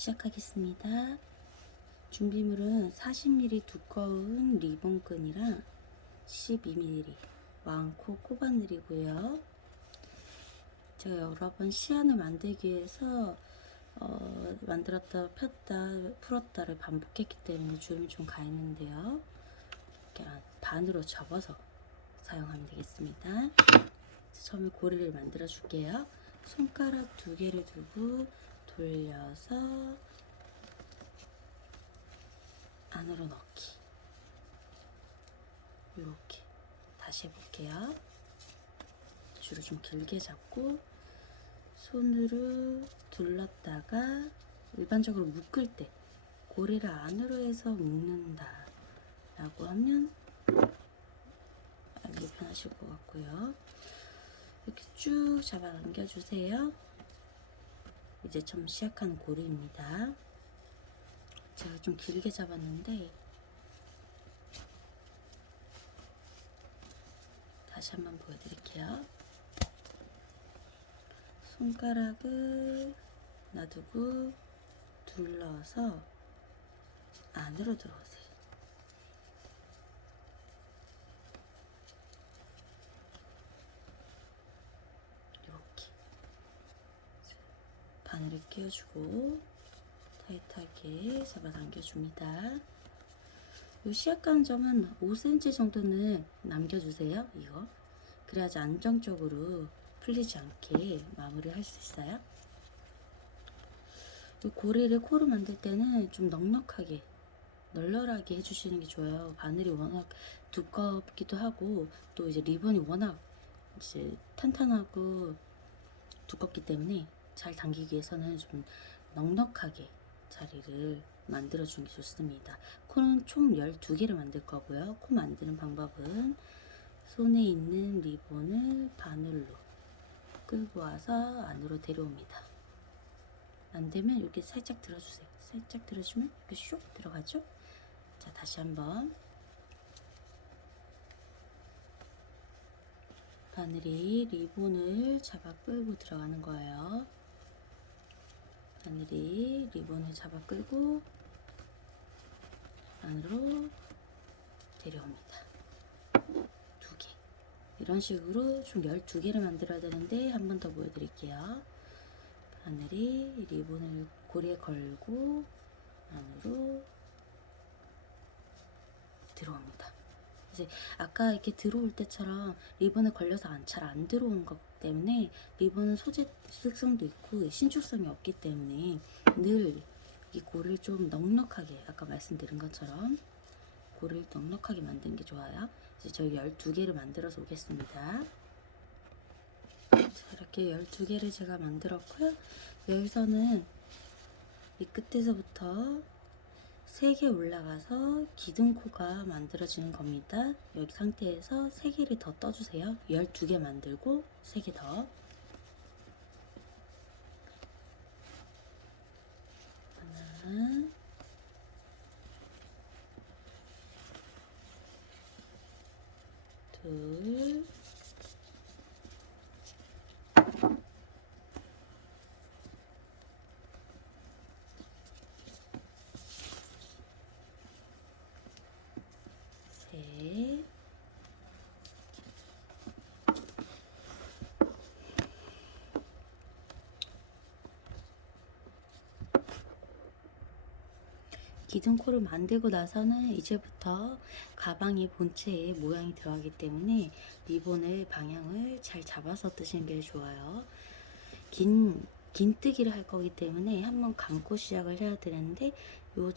시작하겠습니다. 준비물은 40mm 두꺼운 리본끈이랑 12mm 왕코 코바늘이고요. 제가 여러 번 시안을 만들기 위해서 만들었다 폈다 풀었다를 반복했기 때문에 주름이 좀 가 있는데요. 이렇게 반으로 접어서 사용하면 되겠습니다. 처음에 고리를 만들어 줄게요. 손가락 2개를 두고 돌려서 안으로 넣기. 이렇게 다시 해볼게요. 줄을 좀 길게 잡고 손으로 둘렀다가 일반적으로 묶을 때 고리를 안으로 해서 묶는다 라고 하면 알기 편하실 것 같고요. 이렇게 쭉 잡아 당겨주세요. 이제 처음 시작하는 고리입니다. 제가 좀 길게 잡았는데 다시 한번 보여드릴게요. 손가락을 놔두고 둘러서 안으로 들어오세요. 이렇게 바늘을 끼워주고 타이트하게 잡아당겨줍니다. 이 시약한 점은 5cm 정도는 남겨주세요. 이거 그래야지 안정적으로 풀리지 않게 마무리할 수 있어요. 이 고리를 코로 만들 때는 좀 넉넉하게 널널하게 해주시는 게 좋아요. 바늘이 워낙 두껍기도 하고 또 이제 리본이 워낙 이제 탄탄하고 두껍기 때문에 잘 당기기 위해서는 좀 넉넉하게 자리를 만들어 주는 게 좋습니다. 코는 총 12개를 만들 거고요. 코 만드는 방법은 손에 있는 리본을 바늘로 끌고 와서 안으로 데려옵니다. 안되면 이렇게 살짝 들어주세요. 살짝 들어주면 이렇게 슉 들어가죠. 자, 다시 한번 바늘이 리본을 잡아 끌고 들어가는 거예요. 바늘이 리본을 잡아 끌고 안으로 데려옵니다. 2개. 이런 식으로 총 12개를 만들어야 되는데 한 번 더 보여드릴게요. 바늘이 리본을 고리에 걸고 안으로 들어옵니다. 이제 아까 이렇게 들어올 때처럼 리본에 걸려서 잘 안 들어오는 것 때문에 리본은 소재 특성도 있고 신축성이 없기 때문에 늘 이 고리를 좀 넉넉하게 아까 말씀드린 것처럼 고리를 넉넉하게 만드는 게 좋아요. 이제 저희 12개를 만들어서 오겠습니다. 자, 이렇게 12개를 제가 만들었고요. 여기서는 이 끝에서부터 3개 올라가서 기둥코가 만들어지는 겁니다. 여기 상태에서 3개를 더 떠주세요. 12개 만들고 3개 더. 하나, 둘, 셋, 기둥코를 만들고 나서는 이제부터 가방의 본체에 모양이 들어가기 때문에 리본을 방향을 잘 잡아서 뜨시는 게 좋아요. 긴뜨기를 할 거기 때문에 한번 감고 시작을 해야 되는데 요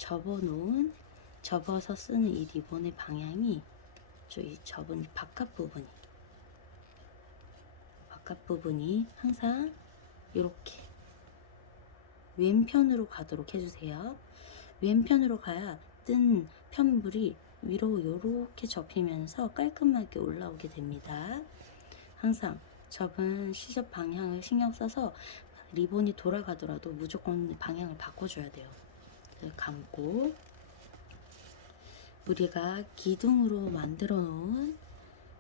접어서 쓰는 이 리본의 방향이 이 접은 바깥 부분이 항상 이렇게 왼편으로 가도록 해주세요. 왼편으로 가야 뜬 편물이 위로 이렇게 접히면서 깔끔하게 올라오게 됩니다. 항상 접은 시접 방향을 신경 써서 리본이 돌아가더라도 무조건 방향을 바꿔줘야 돼요. 감고 우리가 기둥으로 만들어 놓은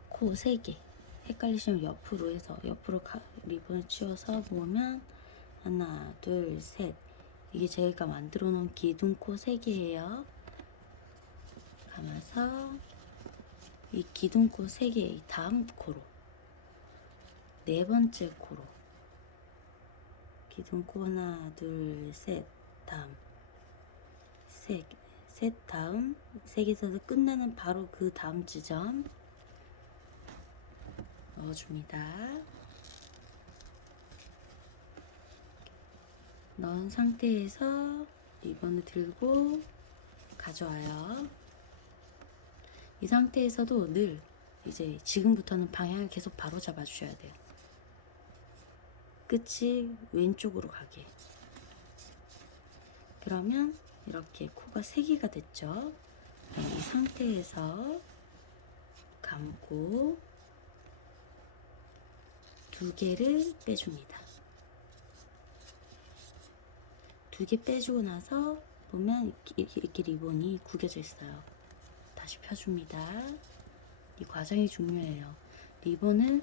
코 3개 헷갈리시면 옆으로 해서 옆으로 리본을 치워서 보면 하나, 둘, 셋 이게 제가 만들어 놓은 기둥코 3개예요. 감아서 이 기둥코 3개 다음 코로 4번째 코로 기둥코 하나 둘 다음 셋 다음 3개에서 끝나는 바로 그 다음 지점 넣어줍니다. 넣은 상태에서 리본을 들고 가져와요. 이 상태에서도 늘 이제 지금부터는 방향을 계속 바로 잡아 주셔야 돼요. 끝이 왼쪽으로 가게. 그러면 이렇게 코가 3개가 됐죠. 이 상태에서 감고 2개를 빼줍니다. 2개 빼주고 나서 보면 이렇게 리본이 구겨져 있어요. 다시 펴줍니다. 이 과정이 중요해요. 리본을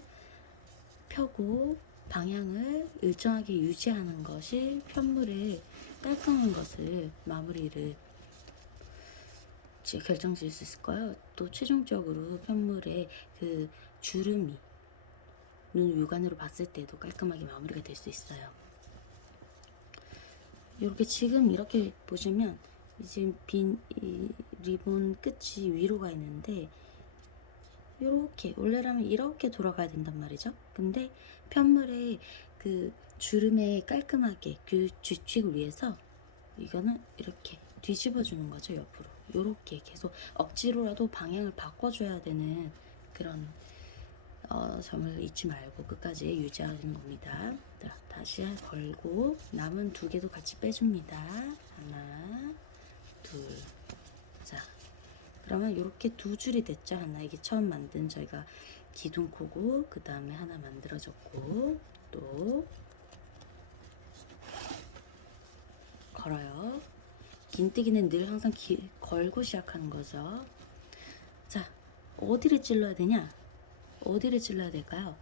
펴고 방향을 일정하게 유지하는 것이 편물의 깔끔한 것을 마무리를 결정 지을 수 있을 거예요. 또 최종적으로 편물의 그 주름이 눈 육안으로 봤을 때도 깔끔하게 마무리가 될 수 있어요. 이렇게 지금 이렇게 보시면 이제 이 리본 끝이 위로 가 있는데 이렇게 원래라면 이렇게 돌아가야 된단 말이죠. 근데 편물의 그 주름에 깔끔하게 규칙을 위해서 이거는 이렇게 뒤집어 주는 거죠. 옆으로 이렇게 계속 억지로라도 방향을 바꿔줘야 되는 그런 점을 잊지 말고 끝까지 유지하는 겁니다. 자, 다시 걸고 남은 2개도 같이 빼줍니다. 하나, 둘. 자, 그러면 이렇게 2줄이 됐죠. 하나 이게 처음 만든 저희가 기둥코고 그 다음에 하나 만들어졌고 또 걸어요. 긴뜨기는 늘 항상 걸고 시작하는 거죠. 자, 어디를 찔러야 되냐? 어디를 찔러야 될까요?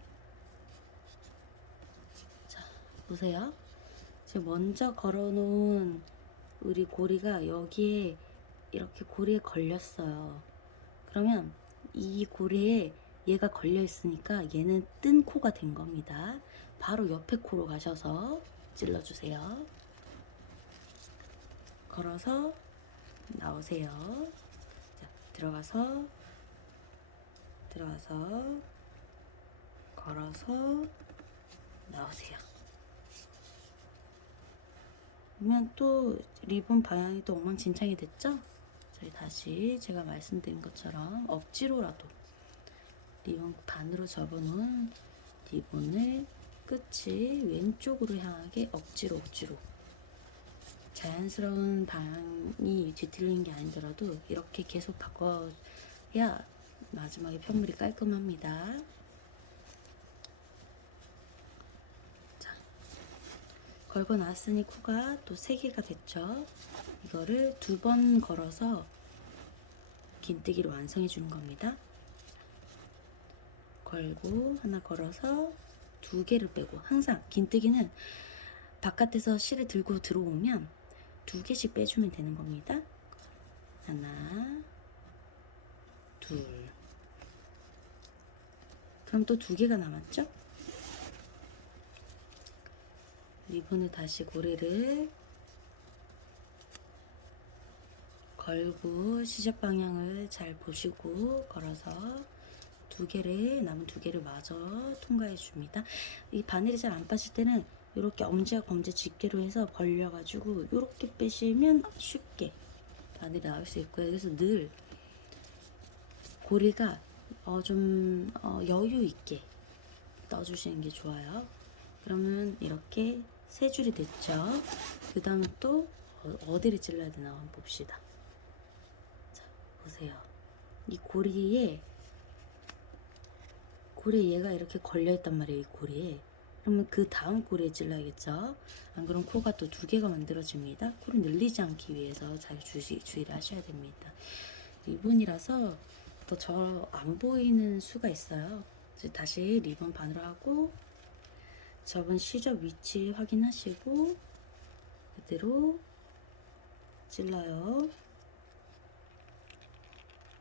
자, 보세요. 지금 먼저 걸어놓은 우리 고리가 여기에 이렇게 고리에 걸렸어요. 그러면 이 고리에 얘가 걸려 있으니까 얘는 뜬 코가 된 겁니다. 바로 옆에 코로 가셔서 찔러주세요. 걸어서 나오세요. 자, 들어가서 걸어서 나오세요. 그러면 또 리본 방향이 또 엉망진창이 됐죠? 저희 다시 제가 말씀드린 것처럼 억지로라도 리본 반으로 접어놓은 리본을 끝이 왼쪽으로 향하게 억지로 자연스러운 방향이 뒤틀리는 게 아니더라도 이렇게 계속 바꿔야 마지막에 편물이 깔끔합니다. 자, 걸고 나왔으니 코가 또 3개가 됐죠. 이거를 2번 걸어서 긴뜨기를 완성해 주는 겁니다. 걸고 하나 걸어서 2개를 빼고 항상 긴뜨기는 바깥에서 실을 들고 들어오면 2개씩 빼주면 되는 겁니다. 하나, 둘. 그럼 또 2개가 남았죠? 리본을 다시 고리를 걸고 시작 방향을 잘 보시고 걸어서 남은 2개를 마저 통과해 줍니다. 이 바늘이 잘 안 빠질 때는 이렇게 엄지와 검지 집게로 해서 벌려가지고 이렇게 빼시면 쉽게 바늘이 나올 수 있고요. 그래서 늘 고리가 좀 여유 있게 넣어주시는 게 좋아요. 그러면 이렇게 3줄이 됐죠. 그 다음에 또 어디를 찔러야 되나 한번 봅시다. 자, 보세요. 이 고리에 얘가 이렇게 걸려있단 말이에요. 이 고리에. 그러면 그 다음 고리에 찔러야겠죠. 안 그럼 코가 또 2개가 만들어집니다. 코를 늘리지 않기 위해서 잘 주의를 하셔야 됩니다. 리본이라서 더 안 보이는 수가 있어요. 다시 리본 반으로 하고 접은 시접 위치 확인하시고 그대로 찔러요.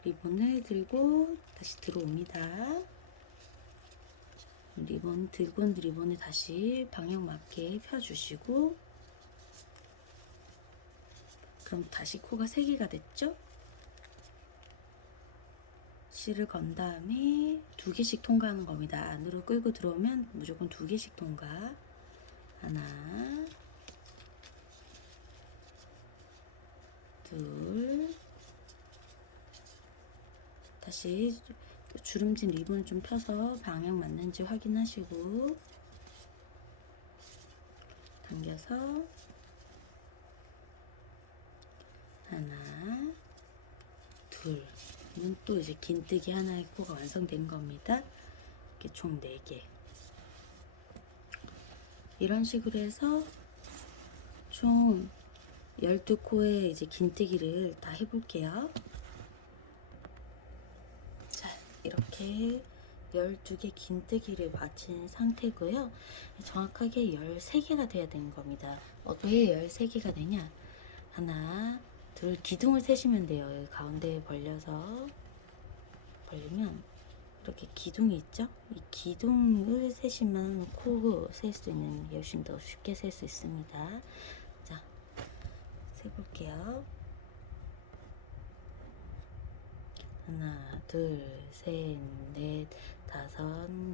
리본을 들고 다시 들어옵니다. 리본 들고 온 리본을 다시 방향 맞게 펴주시고, 그럼 다시 코가 3개가 됐죠? 실을 건 다음에 2개씩 통과하는 겁니다. 안으로 끌고 들어오면 무조건 2개씩 통과. 하나, 둘, 다시 주름진 리본을 좀 펴서 방향 맞는지 확인하시고 당겨서 하나, 둘. 이건 또 이제 긴뜨기 하나의 코가 완성된 겁니다. 이렇게 총 4개. 이런 식으로 해서 총 12코의 이제 긴뜨기를 다 해볼게요. 자, 이렇게 12개 긴뜨기를 마친 상태고요. 정확하게 13개가 돼야 되는 겁니다. 왜 13개가 되냐? 하나, 둘, 기둥을 세시면 돼요. 여기 가운데 벌려서 벌리면 이렇게 기둥이 있죠? 이 기둥을 세시면 코 셀 수 있는, 훨씬 더 쉽게 셀 수 있습니다. 자, 세볼게요. 하나, 둘, 셋, 넷, 다섯,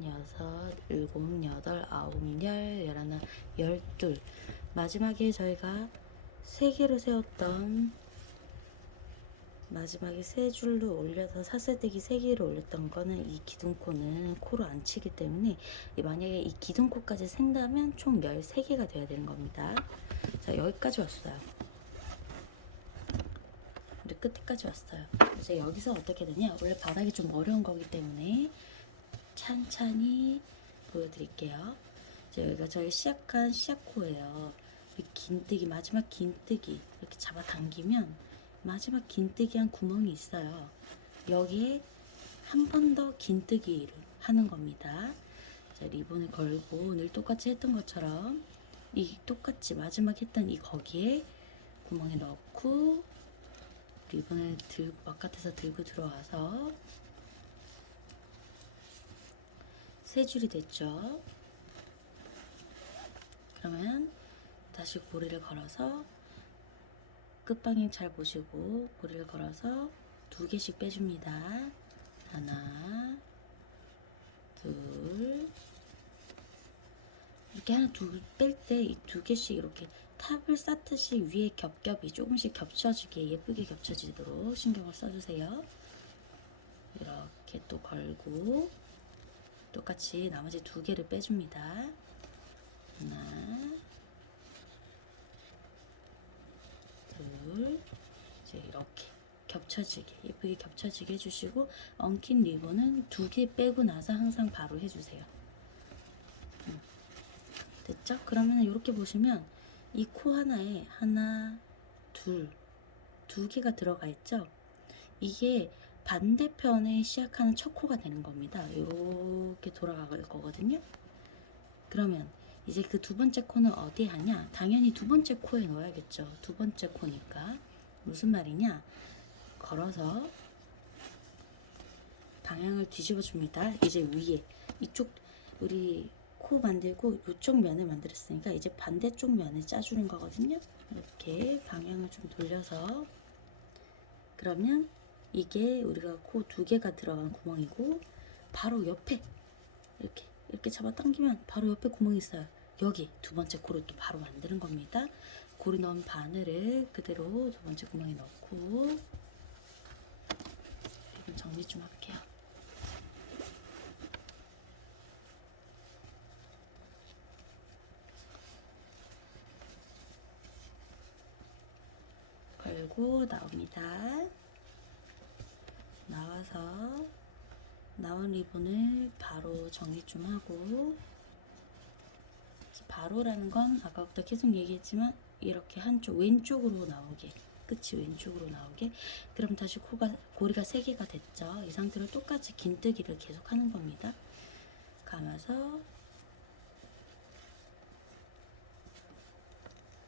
여섯, 일곱, 여덟, 아홉, 열, 열하나, 12. 마지막에 저희가 3개로 세웠던, 마지막에 3줄로 올려서 사슬뜨기 3개를 올렸던 거는 이 기둥코는 코로 안 치기 때문에 만약에 이 기둥코까지 센다면 총 13개가 돼야 되는 겁니다. 자, 여기까지 왔어요. 우리 끝에까지 왔어요. 이제 여기서 어떻게 되냐? 원래 바닥이 좀 어려운 거기 때문에 찬찬히 보여드릴게요. 이제 여기가 저희 시작한 시작코예요. 이 긴뜨기, 마지막 긴뜨기 이렇게 잡아당기면 마지막 긴뜨기 한 구멍이 있어요. 여기에 한 번 더 긴뜨기를 하는 겁니다. 자, 리본을 걸고 늘 똑같이 했던 것처럼 이 똑같이 마지막 했던 이 거기에 구멍에 넣고 리본을 들고 바깥에서 들고 들어와서 3줄이 됐죠. 그러면 다시 고리를 걸어서 끝방향 잘 보시고 고리를 걸어서 2개씩 빼줍니다. 하나, 둘. 이렇게 하나 둘 뺄 때 이 2개씩 이렇게 탑을 쌓듯이 위에 겹겹이 조금씩 겹쳐지게 예쁘게 겹쳐지도록 신경을 써주세요. 이렇게 또 걸고 똑같이 나머지 2개를 빼줍니다. 하나, 둘. 이제 이렇게 겹쳐지게 예쁘게 겹쳐지게 해주시고 엉킨 리본은 2개 빼고 나서 항상 바로 해주세요. 됐죠? 그러면 이렇게 보시면 이 코 하나에 하나, 둘, 2개가 들어가 있죠? 이게 반대편에 시작하는 첫 코가 되는 겁니다. 이렇게 돌아갈 거거든요. 그러면 이제 그 2번째 코는 어디에 하냐? 당연히 2번째 코에 넣어야겠죠. 2번째 코니까. 무슨 말이냐? 걸어서 방향을 뒤집어 줍니다. 이제 위에 이쪽 우리 코 만들고 이쪽 면을 만들었으니까 이제 반대쪽 면을 짜주는 거거든요. 이렇게 방향을 좀 돌려서 그러면 이게 우리가 코 2개가 들어간 구멍이고 바로 옆에 이렇게 잡아당기면 바로 옆에 구멍이 있어요. 여기 2번째 코를 또 바로 만드는 겁니다. 고리 넣은 바늘을 그대로 2번째 구멍에 넣고 이건 정리 좀 할게요. 걸고 나옵니다. 나와서 나온 리본을 바로 정리 좀 하고 바로라는 건 아까부터 계속 얘기했지만 이렇게 한쪽 왼쪽으로 나오게 끝이 왼쪽으로 나오게 그럼 다시 고리가 3개가 됐죠. 이 상태로 똑같이 긴뜨기를 계속 하는 겁니다. 감아서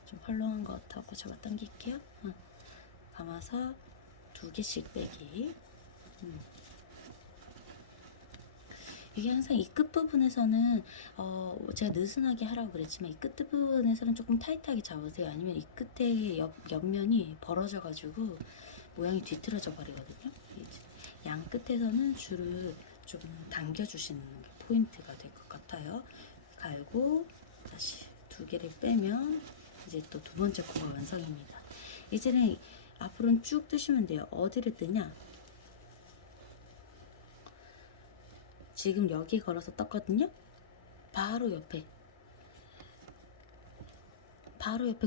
좀 헐렁한 것 같아서 잡아당길게요. 감아서 2개씩 빼기. 이게 항상 이 끝부분에서는 제가 느슨하게 하라고 그랬지만 이 끝부분에서는 조금 타이트하게 잡으세요. 아니면 이 끝에 옆면이 벌어져가지고 모양이 뒤틀어져 버리거든요. 양 끝에서는 줄을 좀 당겨주시는 게 포인트가 될 것 같아요. 갈고 다시 2개를 빼면 이제 또 2번째 코가 완성입니다. 이제는 앞으로는 쭉 뜨시면 돼요. 어디를 뜨냐? 지금 여기 걸어서 떴거든요. 바로 옆에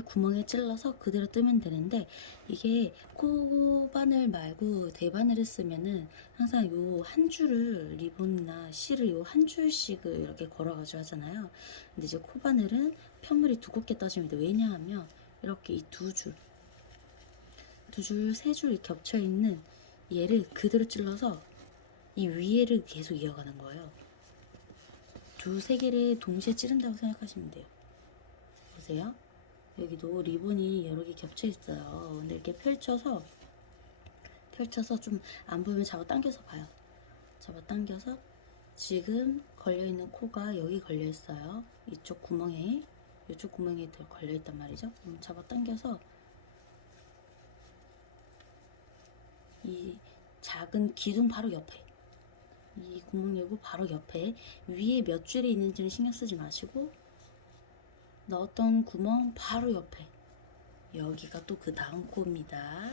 구멍에 찔러서 그대로 뜨면 되는데, 이게 코바늘 말고 대바늘을 쓰면은 항상 요 한 줄을 리본이나 실을 요 한 줄씩을 이렇게 걸어가지고 하잖아요. 근데 이제 코바늘은 편물이 두껍게 떠지면 돼. 왜냐하면 이렇게 이 두 줄, 세 줄 겹쳐 있는 얘를 그대로 찔러서 이 위에를 계속 이어가는 거예요. 2-3개를 동시에 찌른다고 생각하시면 돼요. 보세요. 여기도 리본이 여러 개 겹쳐 있어요. 근데 이렇게 펼쳐서 좀 안 보이면 잡아 당겨서 봐요. 잡아 당겨서 지금 걸려 있는 코가 여기 걸려 있어요. 이쪽 구멍에 걸려 있단 말이죠. 잡아 당겨서 이 작은 기둥 바로 옆에, 이 구멍 열고 바로 옆에 위에 몇 줄이 있는지는 신경 쓰지 마시고 넣었던 구멍 바로 옆에, 여기가 또 그 다음 코입니다.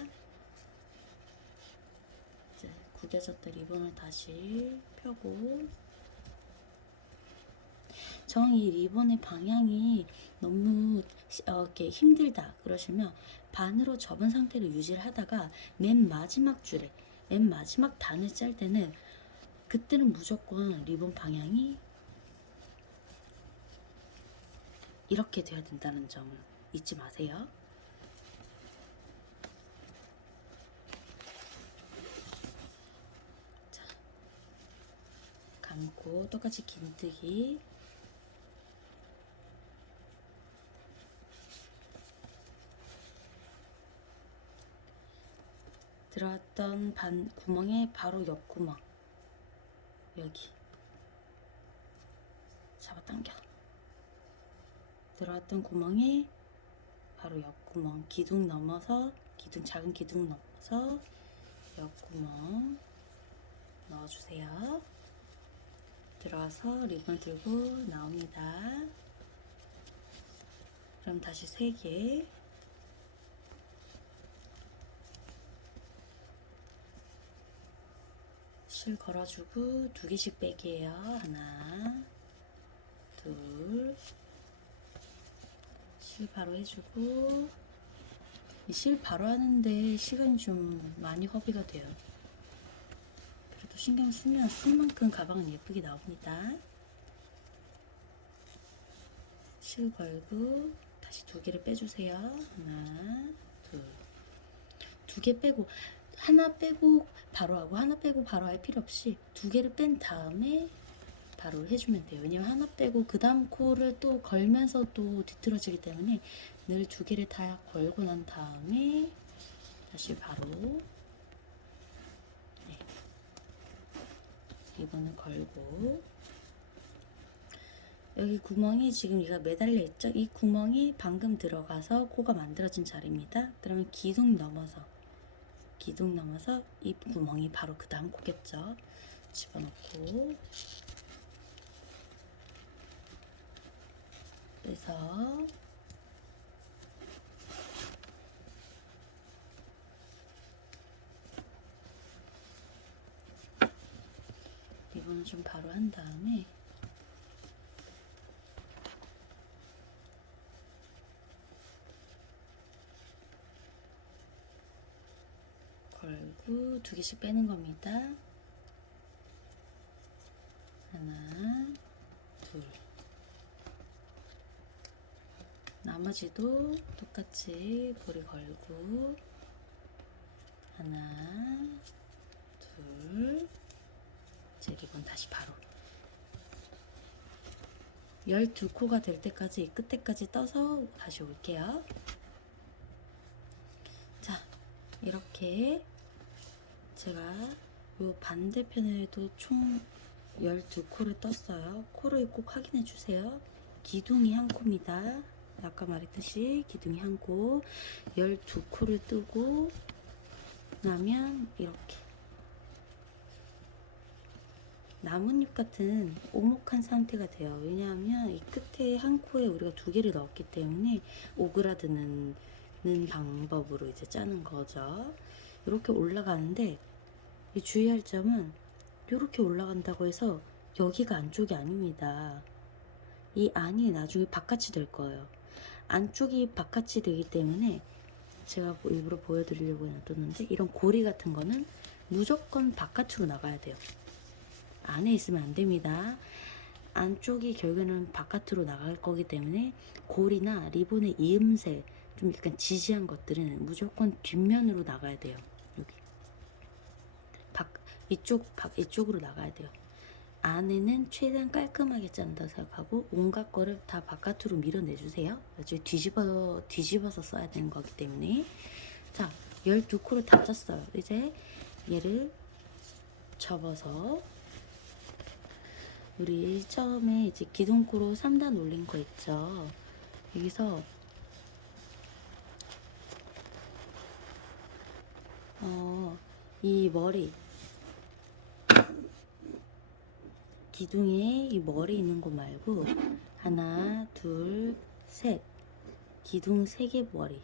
이제 구겨졌던 리본을 다시 펴고, 정 이 리본의 방향이 너무 이렇게 힘들다 그러시면 반으로 접은 상태로 유지를 하다가 맨 마지막 단을 짤 때는, 그때는 무조건 리본 방향이 이렇게 돼야 된다는 점을 잊지 마세요. 자, 감고 똑같이 긴뜨기. 들어왔던 구멍에 바로 옆구멍, 여기 잡아당겨. 들어왔던 구멍에 바로 옆구멍, 작은 기둥 넘어서 옆구멍 넣어주세요. 들어와서 리본 들고 나옵니다. 그럼 다시 3개, 실 걸어주고 2개씩 빼기예요. 하나, 둘, 실 바로 해주고. 이 실 바로 하는데 시간이 좀 많이 허비가 돼요. 그래도 신경 쓰면 쓸 만큼 가방은 예쁘게 나옵니다. 실 걸고 다시 2개를 빼주세요. 하나, 둘. 2개 빼고, 하나 빼고 바로 하고 하나 빼고 바로 할 필요 없이 2개를 뺀 다음에 바로 해주면 돼요. 왜냐면 하나 빼고 그 다음 코를 또 걸면서 또 뒤틀어지기 때문에 늘 2개를 다 걸고 난 다음에 다시 바로 리본을 걸고. 여기 구멍이 지금 얘가 매달려 있죠? 이 구멍이 방금 들어가서 코가 만들어진 자리입니다. 그러면 기둥 넘어서 이 구멍이 바로 그 다음 코겠죠? 집어넣고 빼서 리본을 좀 바로 한 다음에 걸고 2개씩 빼는 겁니다. 하나, 둘. 나머지도 똑같이 고리 걸고 하나, 둘. 이제 리본 다시 바로 12코가 될 때까지 끝에까지 떠서 다시 올게요. 자, 이렇게 제가 요 반대편에도 총 12코를 떴어요. 코를 꼭 확인해 주세요. 기둥이 한 코입니다. 아까 말했듯이 기둥이 한 코, 12코를 뜨고 나면 이렇게 나뭇잎 같은 오목한 상태가 돼요. 왜냐하면 이 끝에 한 코에 우리가 2개를 넣었기 때문에 오그라드는 방법으로 이제 짜는 거죠. 이렇게 올라가는데 이 주의할 점은 이렇게 올라간다고 해서 여기가 안쪽이 아닙니다. 이 안이 나중에 바깥이 될 거예요. 안쪽이 바깥이 되기 때문에 제가 일부러 보여드리려고 놔뒀는데 이런 고리 같은 거는 무조건 바깥으로 나가야 돼요. 안에 있으면 안 됩니다. 안쪽이 결국에는 바깥으로 나갈 거기 때문에 고리나 리본의 이음새 좀 약간 지지한 것들은 무조건 뒷면으로 나가야 돼요. 여기 이쪽으로 나가야 돼요. 안에는 최대한 깔끔하게 짠다 생각하고 온갖 거를 다 바깥으로 밀어내주세요. 나중에 뒤집어서 써야 되는 거기 때문에. 자, 12코를 다 짰어요. 이제 얘를 접어서 우리 처음에 이제 기둥코로 3단 올린 거 있죠. 여기서 이 머리 기둥에 이 머리 있는 거 말고 하나, 둘, 셋 기둥 3개 머리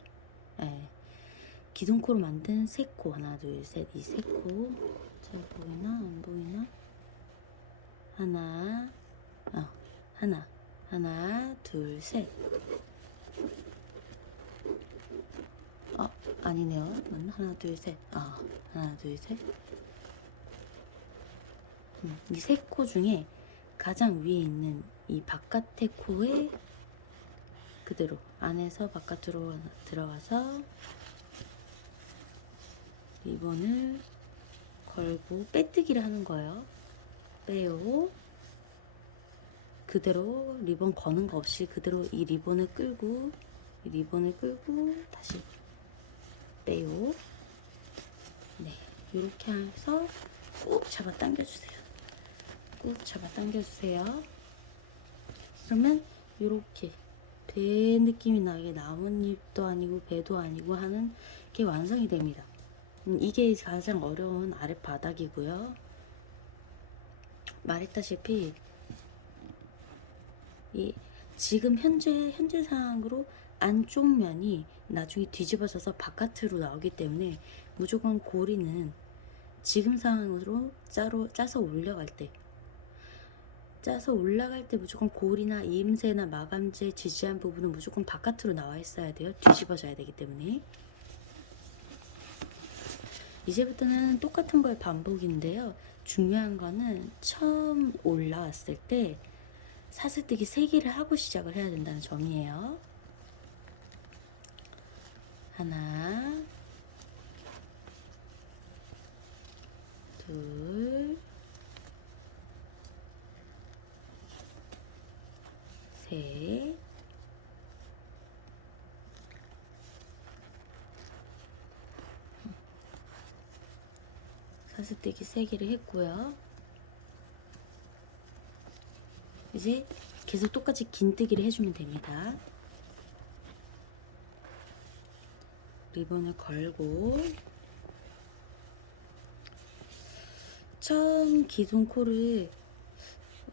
기둥코로 만든 3코 하나, 둘, 셋 이 3코 잘 보이나 안 보이나 하나, 둘, 셋 아니네요. 맞나? 하나, 둘, 셋 하나, 둘, 셋 이 3코 중에 가장 위에 있는 이 바깥의 코에 그대로 안에서 바깥으로 들어가서 리본을 걸고 빼뜨기를 하는 거예요. 빼요. 그대로 리본 거는 거 없이 그대로 이 리본을 끌고 다시 빼요. 네, 이렇게 해서 꾹 잡아 당겨주세요. 그러면 이렇게 배 느낌이 나게 나뭇잎도 아니고 배도 아니고 하는 게 완성이 됩니다. 이게 가장 어려운 아랫바닥이고요. 말했다시피 지금 현재 상황으로 안쪽 면이 나중에 뒤집어져서 바깥으로 나오기 때문에 무조건 고리는 지금 상황으로 짜서 올라갈 때 무조건 고리나 이음새나 마감재 지지한 부분은 무조건 바깥으로 나와 있어야 돼요. 뒤집어져야 되기 때문에. 이제부터는 똑같은 거의 반복인데요. 중요한 거는 처음 올라왔을 때 사슬뜨기 3개를 하고 시작을 해야 된다는 점이에요. 하나, 둘, 셋, 사슬뜨기 3개를 했고요. 이제 계속 똑같이 긴뜨기를 해주면 됩니다. 리본을 걸고 처음 기둥코를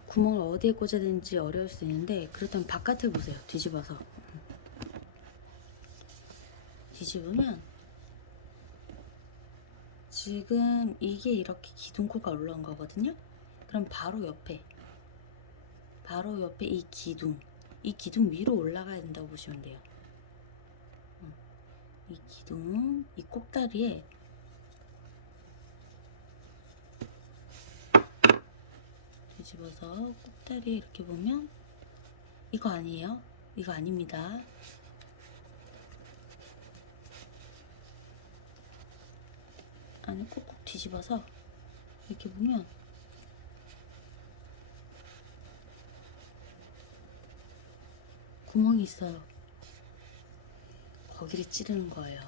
구멍을 어디에 꽂아야 되는지 어려울 수 있는데 그렇다면 바깥을 보세요. 뒤집어서 뒤집으면 지금 이게 이렇게 기둥코가 올라온 거거든요. 그럼 바로 옆에 이 기둥 위로 올라가야 된다고 보시면 돼요. 이 기둥, 이 꼭다리에 뒤집어서 꼭다리에 이렇게 보면 이거 아니에요. 이거 아닙니다. 안에 꾹꾹 뒤집어서 이렇게 보면 구멍이 있어요. 거기를 찌르는 거예요.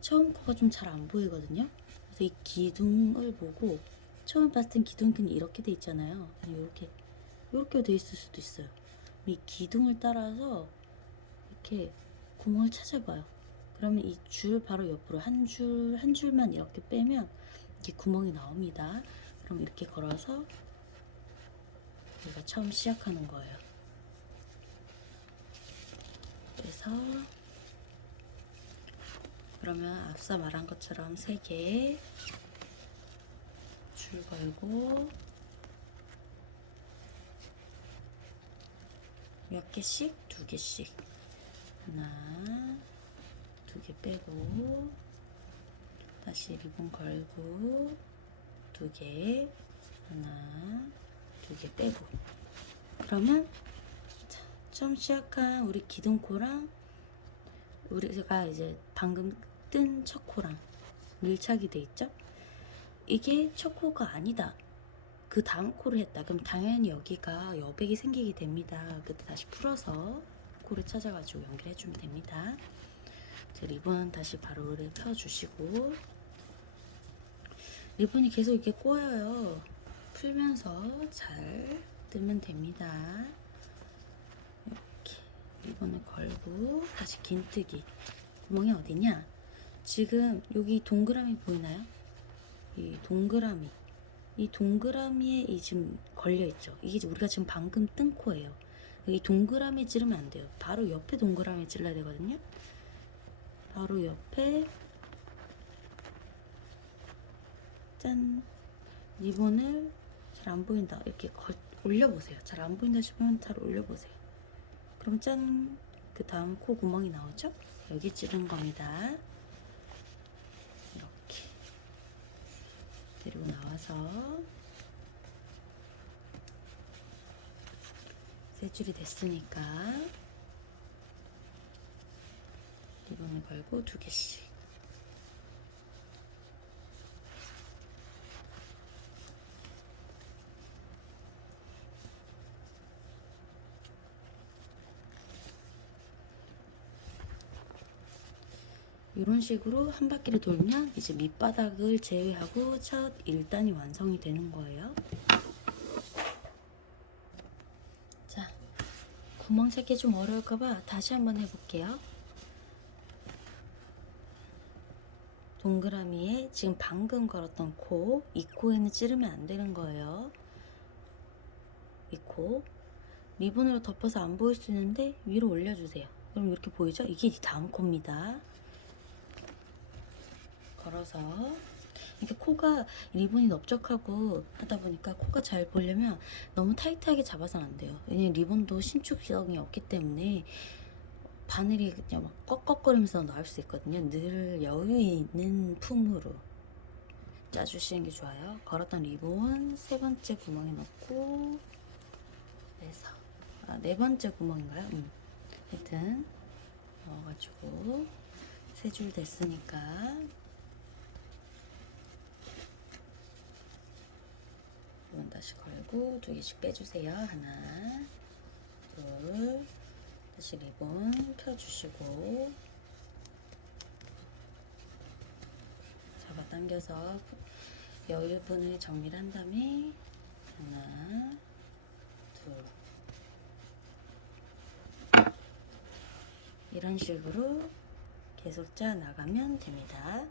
처음 코가 좀 잘 안 보이거든요. 그래서 이 기둥을 보고 처음 봤을 땐 기둥은 이렇게 돼 있잖아요. 아니 이렇게 돼 있을 수도 있어요. 이 기둥을 따라서 이렇게 구멍을 찾아봐요. 그러면 이 줄 바로 옆으로 한 줄만 이렇게 빼면 이렇게 구멍이 나옵니다. 그럼 이렇게 걸어서 우리가 처음 시작하는 거예요. 그래서 그러면 앞서 말한 것처럼 3개 줄 걸고 몇 개씩? 2개씩. 하나, 2개 빼고 다시 리본 걸고 2개, 하나, 2개 빼고. 그러면 처음 시작한 우리 기둥코랑 우리가 이제 방금 뜬 첫 코랑 밀착이 돼 있죠? 이게 첫 코가 아니다. 그 다음 코를 했다. 그럼 당연히 여기가 여백이 생기게 됩니다. 그때 다시 풀어서 코를 찾아가지고 연결해주면 됩니다. 리본 다시 바로를 펴주시고 리본이 계속 이렇게 꼬여요. 풀면서 잘 뜨면 됩니다. 이렇게 리본을 걸고 다시 긴뜨기. 구멍이 어디냐? 지금 여기 동그라미 보이나요? 이 동그라미에 이 지금 걸려있죠. 이게 우리가 지금 방금 뜬 코예요. 이 동그라미 찌르면 안 돼요. 바로 옆에 동그라미 찔러야 되거든요. 바로 옆에 짠! 리본을 잘 안 보인다. 이렇게 올려보세요. 잘 안 보인다 싶으면 잘 올려보세요. 그럼 짠! 그 다음 코 구멍이 나오죠? 여기 찌른 겁니다. 이렇게 데리고 나와서 세 줄이 됐으니까 리본을 걸고 2개씩. 이런 식으로 한 바퀴를 돌면 이제 밑바닥을 제외하고 첫 1단이 완성이 되는 거예요. 자, 구멍 찾기 좀 어려울까봐 다시 한번 해볼게요. 동그라미에 지금 방금 걸었던 코, 이 코에는 찌르면 안 되는 거예요. 이 코. 리본으로 덮어서 안 보일 수 있는데 위로 올려주세요. 그럼 이렇게 보이죠? 이게 다음 코입니다. 걸어서 이렇게 코가 리본이 넓적하고 하다 보니까 코가 잘 보려면 너무 타이트하게 잡아서는 안 돼요. 왜냐면 리본도 신축성이 없기 때문에 바늘이 그냥 막 꺽꺽거리면서 나올 수 있거든요. 늘 여유 있는 품으로 짜주시는 게 좋아요. 걸었던 리본 3번째 구멍에 넣고 그래서 네 번째 구멍인가요? 하여튼 넣어가지고 3줄 됐으니까 리본 다시 걸고 2개씩 빼주세요. 하나, 둘, 다시 리본 펴주시고 잡아당겨서 여유분을 정리를 한 다음에 하나, 둘 이런 식으로 계속 짜 나가면 됩니다.